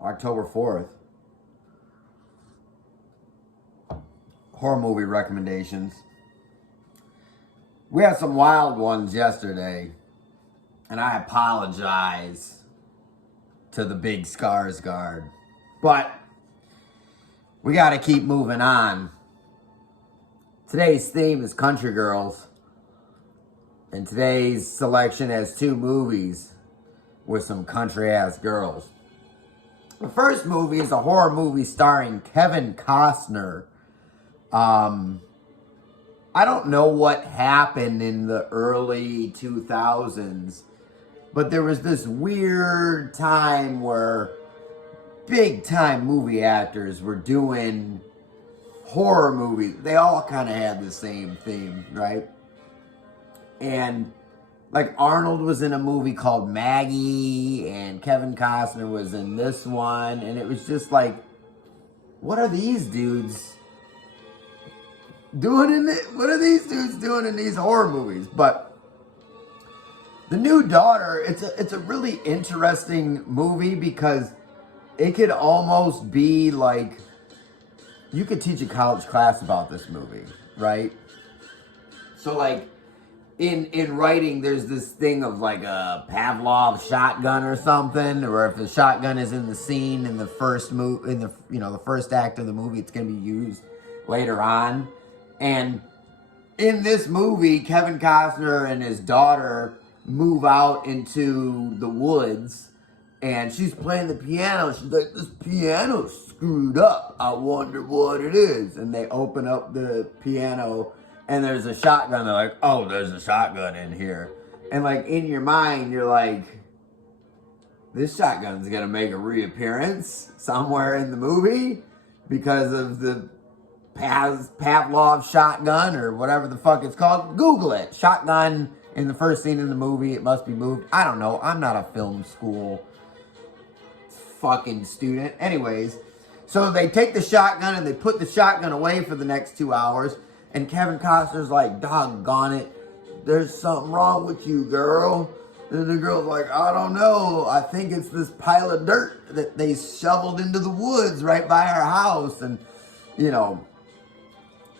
October 4th. Horror movie recommendations. We had some wild ones yesterday, and I apologize to the big Skarsgård. But we got to keep moving on. Today's theme is country girls, and today's selection has two movies with some country-ass girls. The first movie is a horror movie starring Kevin Costner. I don't know what happened in the early 2000s, but there was this weird time where big-time movie actors were doing horror movies. They all kind of had the same theme, right? And like Arnold was in a movie called Maggie, and Kevin Costner was in this one, and it was just like, what are these dudes doing in it? What are these dudes doing in these horror movies? But The New Daughter, it's a really interesting movie because it could almost be like you could teach a college class about this movie, right? So like in writing, there's this thing of like a Pavlov shotgun or something, or if the shotgun is in the scene in the first the first act of the movie, it's going to be used later on. And in this movie, Kevin Costner and his daughter move out into the woods, and she's playing the piano. She's like, this piano's screwed up. I wonder what it is. And they open up the piano, and there's a shotgun. They're like, oh, there's a shotgun in here. And like in your mind, you're like, this shotgun's gonna make a reappearance somewhere in the movie because of the Pavlov shotgun or whatever the fuck it's called. Google it. Shotgun in the first scene in the movie. It must be moved. I don't know. I'm not a film school fucking student. Anyways, so they take the shotgun and they put the shotgun away for the next 2 hours. And Kevin Costner's like, doggone it, there's something wrong with you, girl. And the girl's like, I don't know. I think it's this pile of dirt that they shoveled into the woods right by our house. And, you know,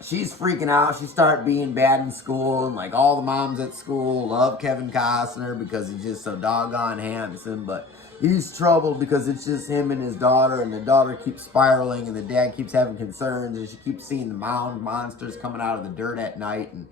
she's freaking out. She started being bad in school. And, like, all the moms at school love Kevin Costner because he's just so doggone handsome. But he's troubled because it's just him and his daughter, and the daughter keeps spiraling, and the dad keeps having concerns, and she keeps seeing the mound monsters coming out of the dirt at night, and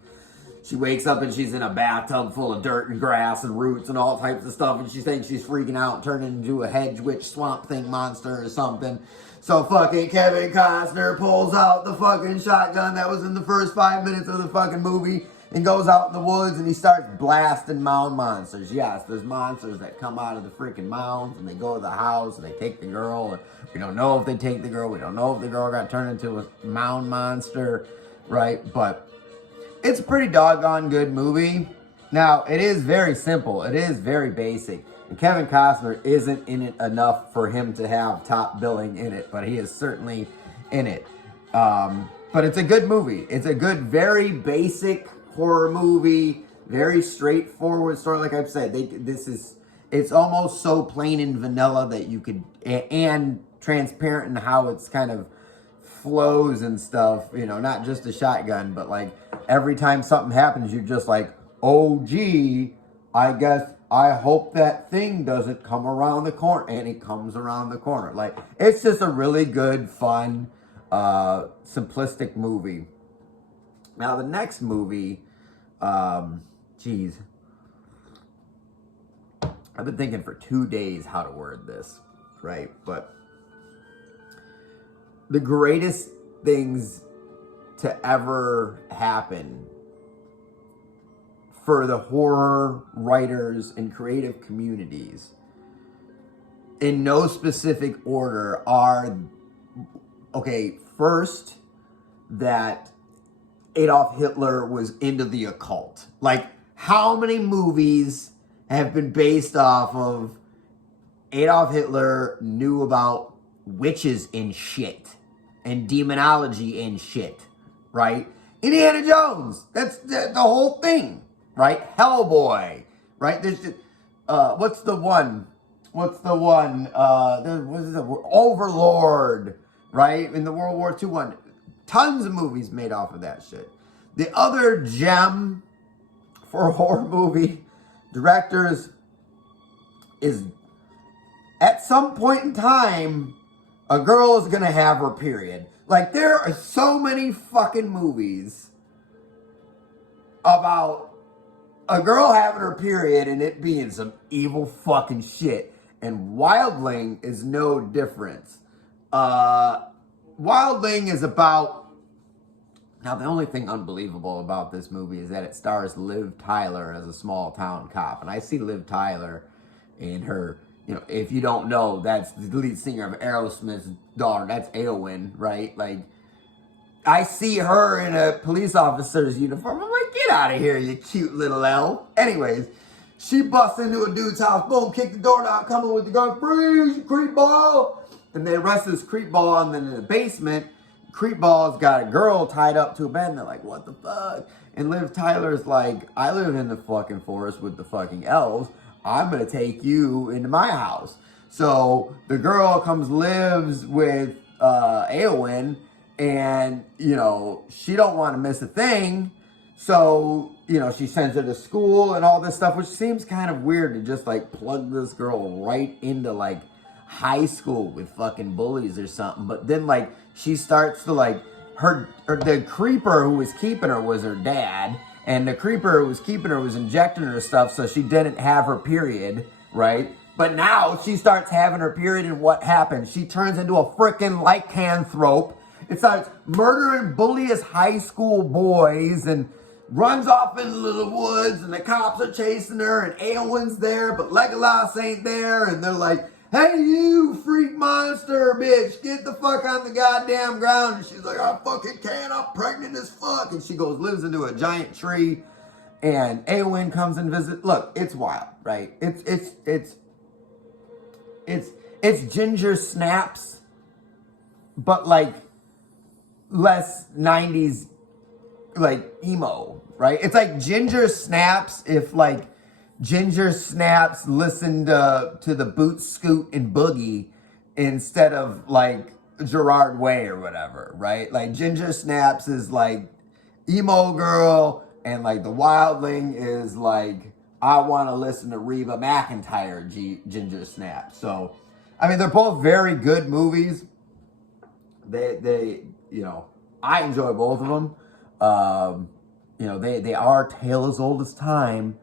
she wakes up and she's in a bathtub full of dirt and grass and roots and all types of stuff, and she thinks she's freaking out and turning into a hedge witch swamp thing monster or something. So fucking Kevin Costner pulls out the fucking shotgun that was in the first 5 minutes of the fucking movie and goes out in the woods, and he starts blasting mound monsters. Yes, there's monsters that come out of the freaking mounds, and they go to the house, and they take the girl, and we don't know if they take the girl. We don't know if the girl got turned into a mound monster, right? But it's a pretty doggone good movie. Now, it is very simple. It is very basic. And Kevin Costner isn't in it enough for him to have top billing in it, but he is certainly in it. But it's a good movie. It's a good, very basic horror movie, very straightforward story. Like I've said, it's almost so plain and vanilla that you could, and transparent in how it's kind of flows and stuff, you know, not just a shotgun, but like every time something happens, you're just like, oh gee, I hope that thing doesn't come around the corner, and it comes around the corner. Like, it's just a really good, fun, simplistic movie. Now, the next movie, geez, I've been thinking for 2 days how to word this, right? But the greatest things to ever happen for the horror writers and creative communities, in no specific order, are, okay, first, that Adolf Hitler was into the occult. Like, how many movies have been based off of Adolf Hitler knew about witches and shit and demonology and shit, right? Indiana Jones, that's the whole thing, right? Hellboy, right? There's just, what's the one what's the one? What is it? Overlord, right? In the World War II one. Tons of movies made off of that shit. The other gem for horror movie directors is, at some point in time, a girl is gonna have her period. Like, there are so many fucking movies about a girl having her period and it being some evil fucking shit. And Wildling is no difference. Wildling is about... Now, the only thing unbelievable about this movie is that it stars Liv Tyler as a small town cop. And I see Liv Tyler in her, you know, if you don't know, that's the lead singer of Aerosmith's daughter. That's Eowyn, right? Like, I see her in a police officer's uniform. I'm like, get out of here, you cute little elf. Anyways, she busts into a dude's house. Boom, kick the door down, coming with the gun. Freeze, you creep ball. And they arrest this creep ball, and then in the basement, creep ball's got a girl tied up to a bed, and they're like, what the fuck? And Liv Tyler's like, I live in the fucking forest with the fucking elves. I'm gonna take you into my house. So the girl lives with Eowyn, and, you know, she don't want to miss a thing. So, you know, she sends her to school and all this stuff, which seems kind of weird to just, like, plug this girl right into, like, high school with fucking bullies or something. But then, like, she starts to, like, the creeper who was keeping her was her dad, and the creeper who was keeping her was injecting her stuff so she didn't have her period, right? But now she starts having her period, and what happens? She turns into a freaking lycanthrope. It starts murdering bullious high school boys and runs off into the woods, and the cops are chasing her, and Eowyn's there, but Legolas ain't there, and they're like, hey, you freak monster, bitch, get the fuck on the goddamn ground. And she's like, I fucking can't, I'm pregnant as fuck. And she goes, lives into a giant tree, and Eowyn comes and visits. Look, it's wild, right? It's Ginger Snaps, but like less 90s, like emo, right? It's like Ginger Snaps if like Ginger Snaps listened to the Boot Scoot and Boogie instead of like Gerard Way or whatever, right? Like Ginger Snaps is like emo girl, and like the Wildling is like, I want to listen to Reba McEntire Ginger Snaps. So, I mean, they're both very good movies. They you know, I enjoy both of them. You know, they are tale as old as time.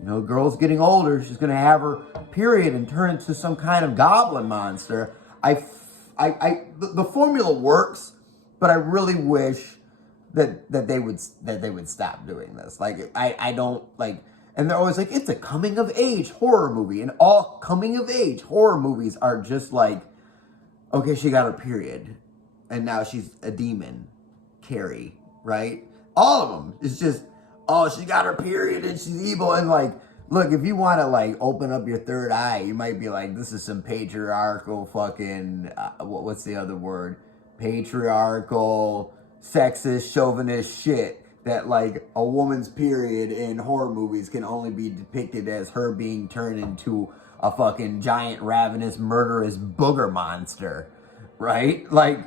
You know, girl's getting older. She's going to have her period and turn into some kind of goblin monster. The formula works, but I really wish that they would stop doing this. Like, I don't like, and they're always like, it's a coming of age horror movie, and all coming of age horror movies are just like, okay, she got her period, and now she's a demon, Carrie, right? All of them. It's just, oh, she got her period and she's evil. And like, look, if you want to like open up your third eye, you might be like, this is some patriarchal fucking, what's the other word? Patriarchal, sexist, chauvinist shit that like a woman's period in horror movies can only be depicted as her being turned into a fucking giant, ravenous, murderous booger monster, right? Like,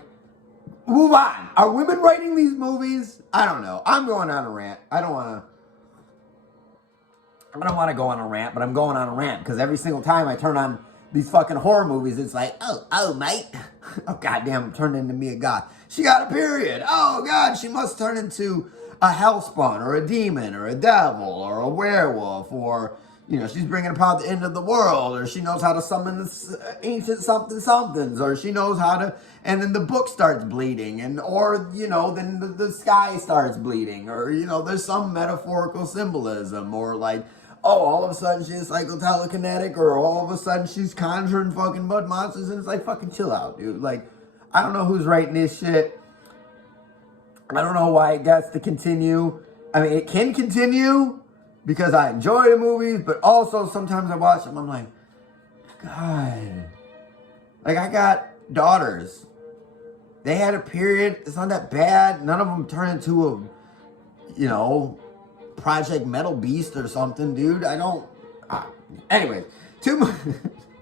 move on. Are women writing these movies? I don't know. I'm going on a rant. I don't want to go on a rant, but I'm going on a rant because every single time I turn on these fucking horror movies, it's like, oh, mate. Oh, goddamn, I'm turning into Mia Goth. She got a period. Oh, God, she must turn into a hellspawn or a demon or a devil or a werewolf, or, you know, she's bringing about the end of the world, or she knows how to summon the ancient somethings, or she knows how to, and then the book starts bleeding, and, or, you know, then the sky starts bleeding, or, you know, there's some metaphorical symbolism, or like, oh, all of a sudden she's psychotelekinetic, or all of a sudden she's conjuring fucking mud monsters, and it's like, fucking chill out, dude. Like, I don't know who's writing this shit. I don't know why it gets to continue. I mean, it can continue because I enjoy the movies, but also sometimes I watch them, I'm like, God. Like, I got daughters. They had a period. It's not that bad. None of them turn into a, you know, Project Metal Beast or something, dude. I don't. Anyways,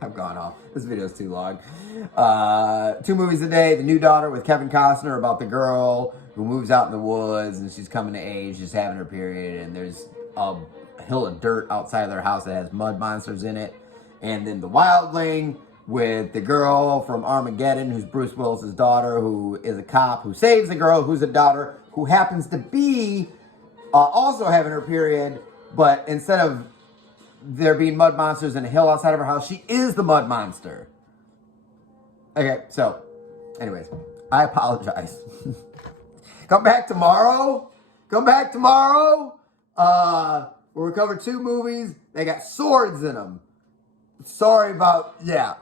I've gone off. This video's too long. 2 movies a day. The New Daughter with Kevin Costner about the girl who moves out in the woods and she's coming to age, just having her period, and there's a hill of dirt outside of their house that has mud monsters in it. And then The Wildling with the girl from Armageddon, who's Bruce Willis's daughter, who is a cop who saves the girl who's a daughter who happens to be also having her period, but instead of there being mud monsters in a hill outside of her house, she is the mud monster. Okay, so, anyways, I apologize. Come back tomorrow. Come back tomorrow. We'll cover 2 movies. They got swords in them. Sorry about, yeah.